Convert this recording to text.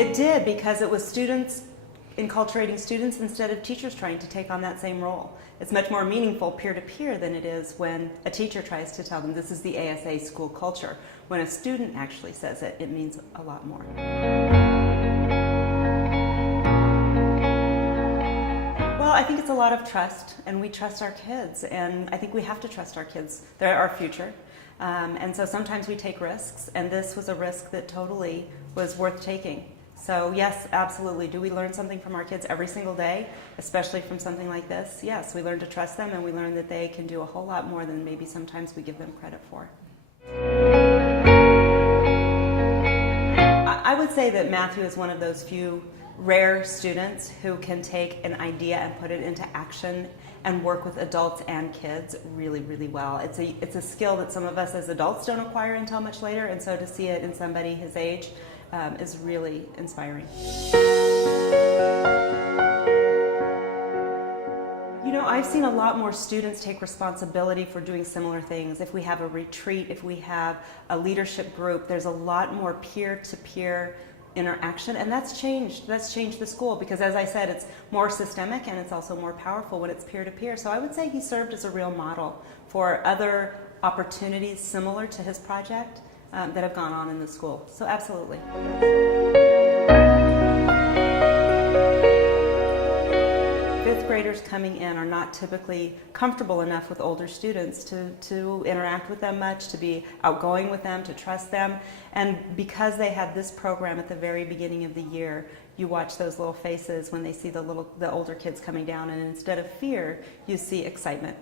It did, because it was students enculturating students instead of teachers trying to take on that same role. It's much more meaningful peer-to-peer than it is when a teacher tries to tell them this is the ASA school culture. When a student actually says it, it means a lot more. Well, I think it's a lot of trust, and we trust our kids, and I think we have to trust our kids. They're our future. And so sometimes we take risks, and this was a risk that totally was worth taking. So yes, absolutely. Do we learn something from our kids every single day, especially from something like this? Yes, we learn to trust them, and we learn that they can do a whole lot more than maybe sometimes we give them credit for. I would say that Matthew is one of those few rare students who can take an idea and put it into action and work with adults and kids really, really well. It's a skill that some of us as adults don't acquire until much later, and so to see it in somebody his age is really inspiring. You know, I've seen a lot more students take responsibility for doing similar things. If we have a retreat, if we have a leadership group, there's a lot more peer-to-peer interaction, and that's changed the school, because as I said, it's more systemic and it's also more powerful when it's peer-to-peer. So I would say he served as a real model for other opportunities similar to his project that have gone on in the school. So absolutely. Fifth graders coming in are not typically comfortable enough with older students to interact with them much, to be outgoing with them, to trust them. And because they had this program at the very beginning of the year, you watch those little faces when they see the older kids coming down, and instead of fear, you see excitement.